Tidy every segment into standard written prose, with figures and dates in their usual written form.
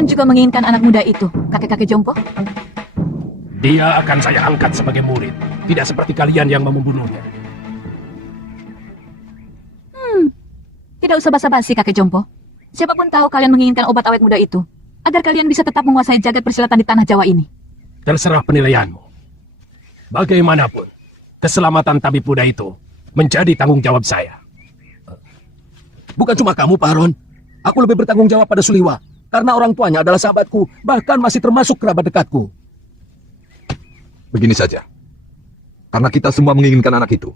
kalian juga menginginkan anak muda itu, kakek-kakek jompo? Dia akan saya angkat sebagai murid. Tidak seperti kalian yang mau membunuhnya. Tidak usah basa-basi, kakek jompo. Siapapun tahu kalian menginginkan obat awet muda itu, agar kalian bisa tetap menguasai jagat persilatan di tanah Jawa ini. Terserah penilaianmu. Bagaimanapun, keselamatan tabib muda itu menjadi tanggung jawab saya. Bukan cuma kamu, Pak Aron. Aku lebih bertanggung jawab pada Suliwa. Karena orang tuanya adalah sahabatku, bahkan masih termasuk kerabat dekatku. Begini saja. Karena kita semua menginginkan anak itu,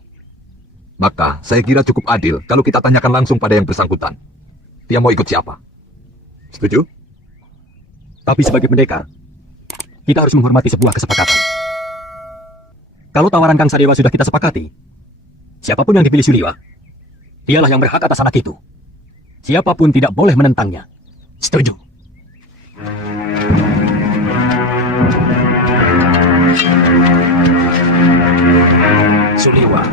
maka saya kira cukup adil kalau kita tanyakan langsung pada yang bersangkutan. Dia mau ikut siapa? Setuju? Tapi sebagai pendekar, kita harus menghormati sebuah kesepakatan. Kalau tawaran Kang Sadewa sudah kita sepakati, siapapun yang dipilih Suliwa, dialah yang berhak atas anak itu. Siapapun tidak boleh menentangnya. Setuju? Suliwa,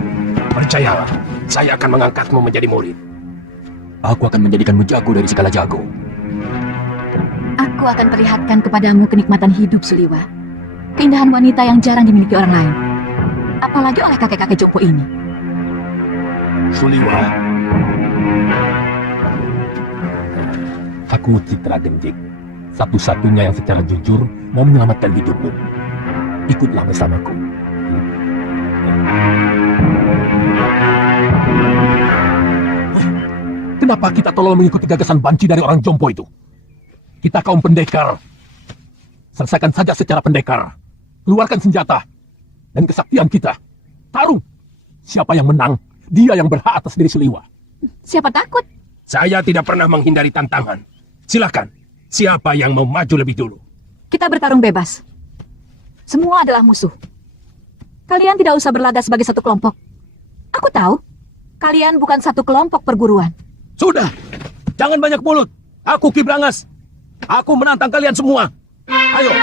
percayalah, saya akan mengangkatmu menjadi murid. Aku akan menjadikanmu jago dari segala jago. Aku akan perlihatkan kepadamu kenikmatan hidup, Suliwa. Keindahan wanita yang jarang dimiliki orang lain. Apalagi oleh kakek-kakek jompo ini. Suliwa, Aku Citra Genjik, satu-satunya yang secara jujur mau menyelamatkan hidupmu. Ikutlah bersamaku. kenapa kita tolong mengikuti gagasan banci dari orang jompo itu? Kita kaum pendekar. Selesaikan saja secara pendekar. Keluarkan senjata. Dan kesaktian kita. Tarung. Siapa yang menang, dia yang berhak atas diri Suliwa. Siapa takut? Saya tidak pernah menghindari tantangan. Silakan. Siapa yang mau maju lebih dulu? Kita bertarung bebas. Semua adalah musuh. Kalian tidak usah berlagak sebagai satu kelompok. Aku tahu, kalian bukan satu kelompok perguruan. Sudah, jangan banyak mulut. Aku Ki Brangas. Aku menantang kalian semua. Ayo.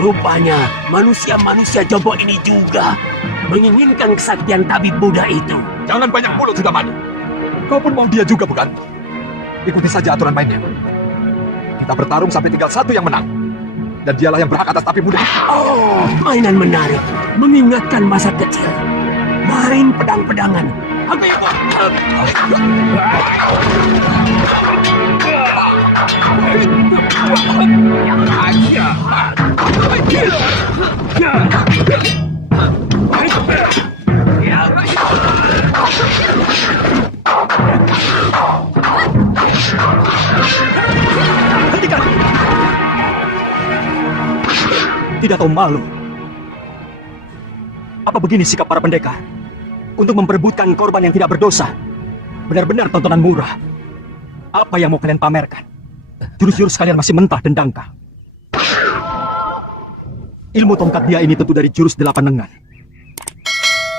Rupanya manusia-manusia jompo ini juga menginginkan kesaktian tabib muda itu. Jangan banyak mulut sudah mani. Kau pun mau dia juga bukan? Ikuti saja aturan mainnya. Kita bertarung sampai tinggal satu yang menang. Dan dialah yang berhak atas tabib muda. Oh, mainan menarik. Mengingatkan masa kecil. Main pedang-pedangan. Apa ya, Bos? Hentikan! Tidak tahu malu. Apa begini sikap para pendekar? Untuk memperebutkan korban yang tidak berdosa. Benar-benar tontonan murah. Apa yang mau kalian pamerkan? Jurus-jurus kalian masih mentah dan dangkal. Ilmu tongkat dia ini tentu dari jurus 8 lengan.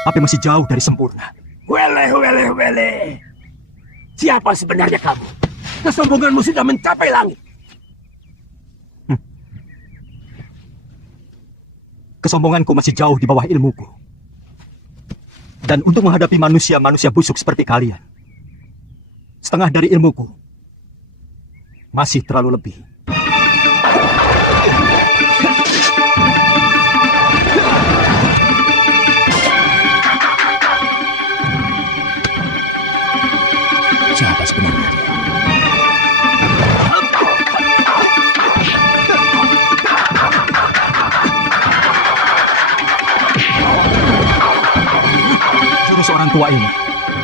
Tapi masih jauh dari sempurna. Wele. Siapa sebenarnya kamu? Kesombonganmu sudah mencapai langit. Kesombonganku masih jauh di bawah ilmuku. Dan untuk menghadapi manusia-manusia busuk seperti kalian, setengah dari ilmuku masih terlalu lebih. orang tua ini.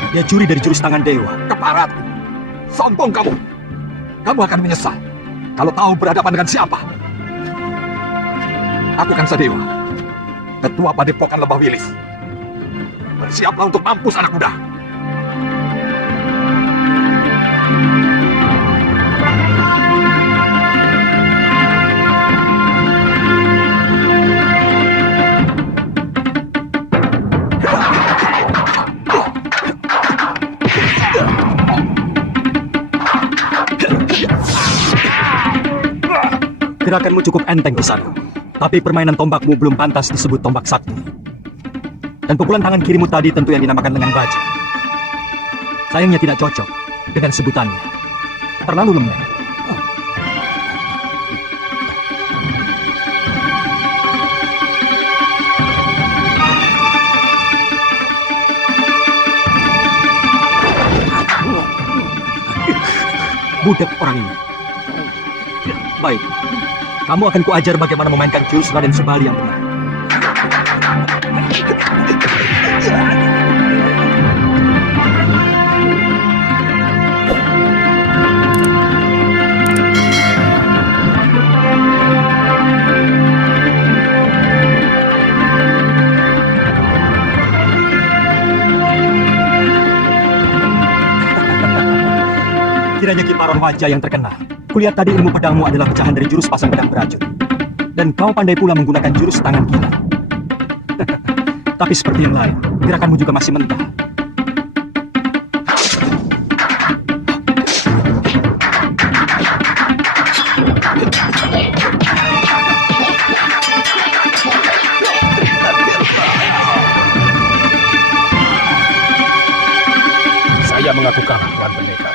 Dia curi dari jurus tangan dewa. Keparat! Sombong kamu! Kamu akan menyesal kalau tahu berhadapan dengan siapa. Aku kan Sadewa, ketua Padepokan Lembah Wilis. Bersiaplah untuk mampus anak muda. Gerakanmu cukup enteng di sana. Tapi permainan tombakmu belum pantas disebut tombak sakti. Dan pukulan tangan kirimu tadi tentu yang dinamakan lengan baja. Sayangnya tidak cocok dengan sebutannya. Terlalu lemah. Budak orang ini. Baik, kamu akan kuajar bagaimana memainkan jurus Raden Subali yang benar. Kiranya Kiparon wajah yang terkenal. Kulihat tadi ilmu pedangmu adalah pecahan dari jurus pasang pedang beracun. Dan kau pandai pula menggunakan jurus tangan kiri. Tapi seperti yang lain, gerakanmu juga masih mentah. Saya mengaku kalah, Tuan Pendekar.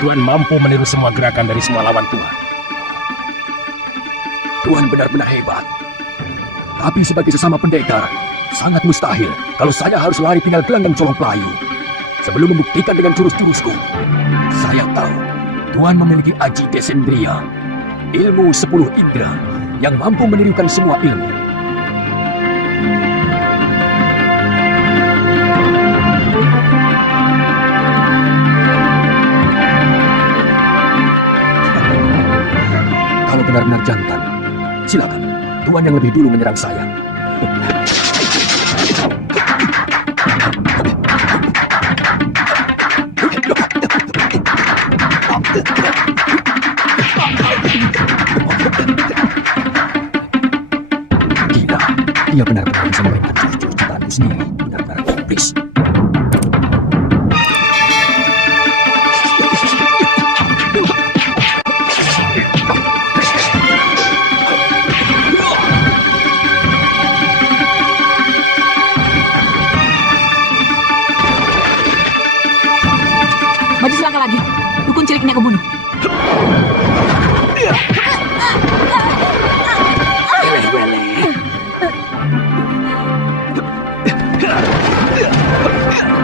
Tuan mampu meniru semua gerakan dari semua lawan Tuan. Tuan benar-benar hebat. Tapi sebagai sesama pendekar, sangat mustahil kalau saya harus lari tinggal gelanggang colong pelayu. Sebelum membuktikan dengan jurus-jurusku, saya tahu Tuan memiliki aji desendria, ilmu 10 indera yang mampu menirukan semua ilmu. Kalau benar-benar jantan, silakan. Tuan yang lebih dulu menyerang saya. Gila, dia benar-benar bisa memainkan jurus-jurus ciptaanku sendiri. Benar-benar iblis. Maju selangkah lagi. Dukun cilik ini aku bunuh.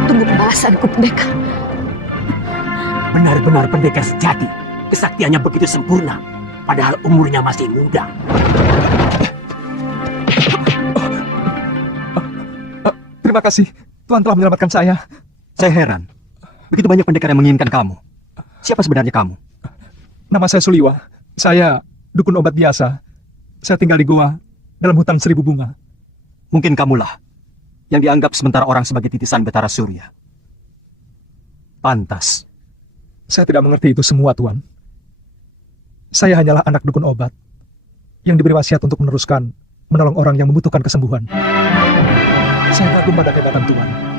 Tunggu pembalasanku, pendekar. Benar-benar pendekar sejati. Kesaktiannya begitu sempurna. Padahal umurnya masih muda. Terima kasih. Tuhan telah menyelamatkan saya. Saya heran. Begitu banyak pendekar yang menginginkan kamu. Siapa sebenarnya kamu? Nama saya Suliwa. Saya dukun obat biasa. Saya tinggal di goa dalam hutan 1000 bunga. Mungkin kamulah yang dianggap sementara orang sebagai titisan Betara Surya. Pantas. Saya tidak mengerti itu semua, Tuan. Saya hanyalah anak dukun obat yang diberi wasiat untuk meneruskan menolong orang yang membutuhkan kesembuhan. Saya kagum pada kehebatan Tuan.